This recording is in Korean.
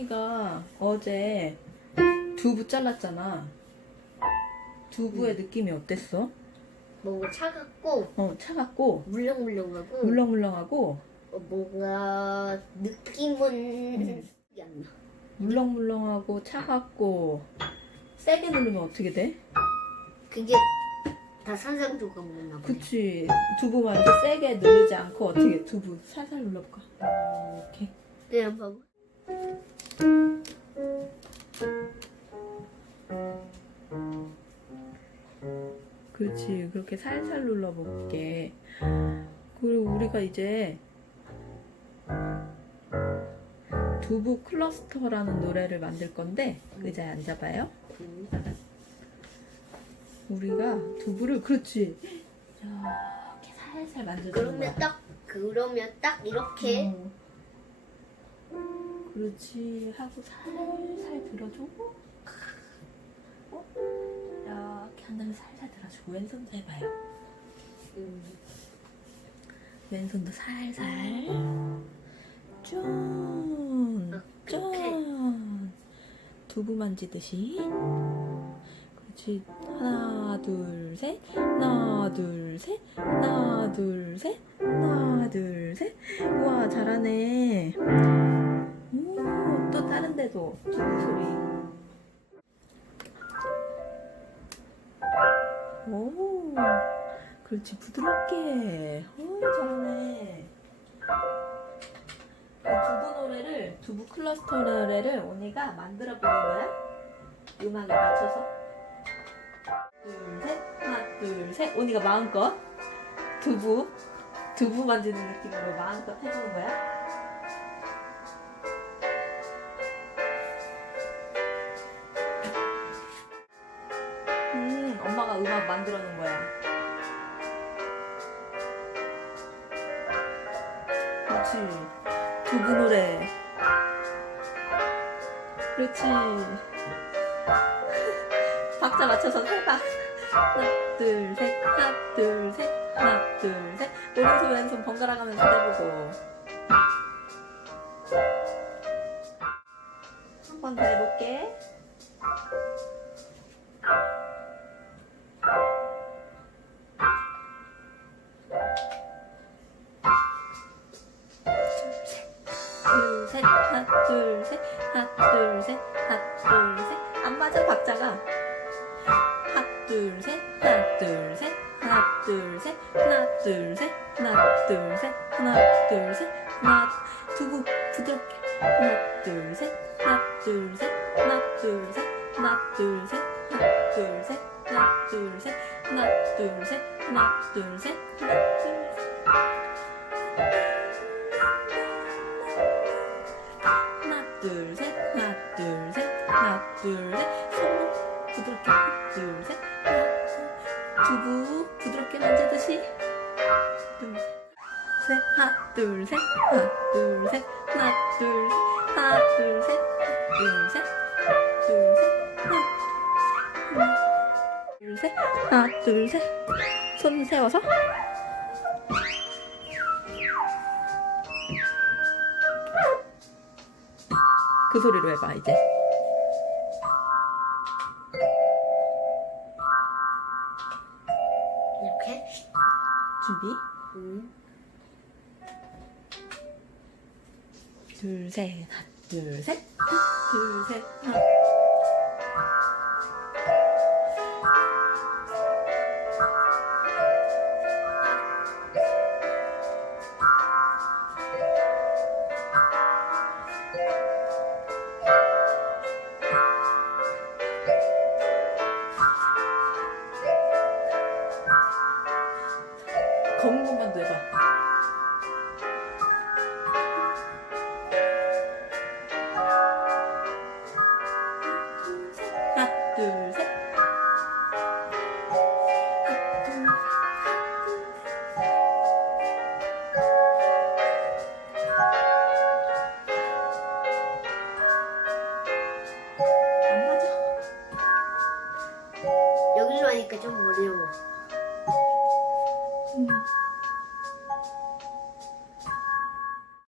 혜선이가 어제 두부 잘랐잖아. 두부의 느낌이 어땠어? 뭔가 차갑고 어, 차갑고 물렁물렁하고 물렁물렁하고 어, 뭔가 느낌은 기억이 안 나. 물렁물렁하고 차갑고 세게 누르면 어떻게 돼? 그게 다 산산조각 먹나 보네. 그치 두부만 세게 누르지 않고 어떻게 두부 살살 눌러볼까? 이렇게 네, 한번 그렇지 그렇게 살살 눌러 볼게 그리고 우리가 이제 두부 클러스터라는 노래를 만들 건데 의자에 앉아봐요 음. 우리가 두부를 그렇지 이렇게 살살 만들는 그러면 딱 그러면 딱 이렇게 어. 그렇지. 하고 살살 들어줘 어? 이렇게 한 다음에 살살 들어주고. 왼손도 해봐요. 음. 왼손도 살살. 쫀, 아, 그렇게? 쫀. 두부 만지듯이. 그렇지. 하나 둘셋. 하나 둘셋. 하나 둘셋. 하나 둘셋. 우와 잘하네. 오 또 다른 데도 두부 소리. 오 그렇지. 부드럽게. 오 잘하네 그 두부 노래를 두부 클러스터 노래를 오니가 만들어 보는 거야? 음악에 맞춰서? 둘 셋. 하나 둘셋. 오니가 마음껏 두부 두부 만지는 느낌으로 마음껏 해보는 거야 음 음악 만들어 놓은 거야. 그렇지. 두부 노래. 그렇지. 박자 맞춰서 해봐 하나 둘 셋. 하나 둘 셋. 하나 둘 셋. 오른손 왼손 번갈아 가면서 해보고. 한 번 더 해볼게 안 맞아 박자가 하나 둘셋 하나 둘셋 하나 둘셋 하나 둘셋 하나 둘셋 하나 둘셋 하나 두부 부드럽게 하나 둘셋 하나 둘셋 하나 둘셋 하나 둘셋 하나 둘셋 하나 둘셋 하나 둘셋 하나 둘셋 하나 둘셋 둘셋 하나 둘셋 하나 둘셋 손 부드럽게 둘셋 하나 둘 두부 부드럽게 만지듯이 둘셋 하나 둘셋 하나 둘셋 하나 둘셋 하나 둘셋 둘셋 둘셋 하나 둘셋 하나 둘셋 손 세워서 그 소리로 해봐 이제 준비? 음. 둘셋. 하나 둘셋. 둘셋. 하나 검은 것만도 해봐. 하나 둘안 맞아. 여기로 하니까 좀 어려워. 嗯。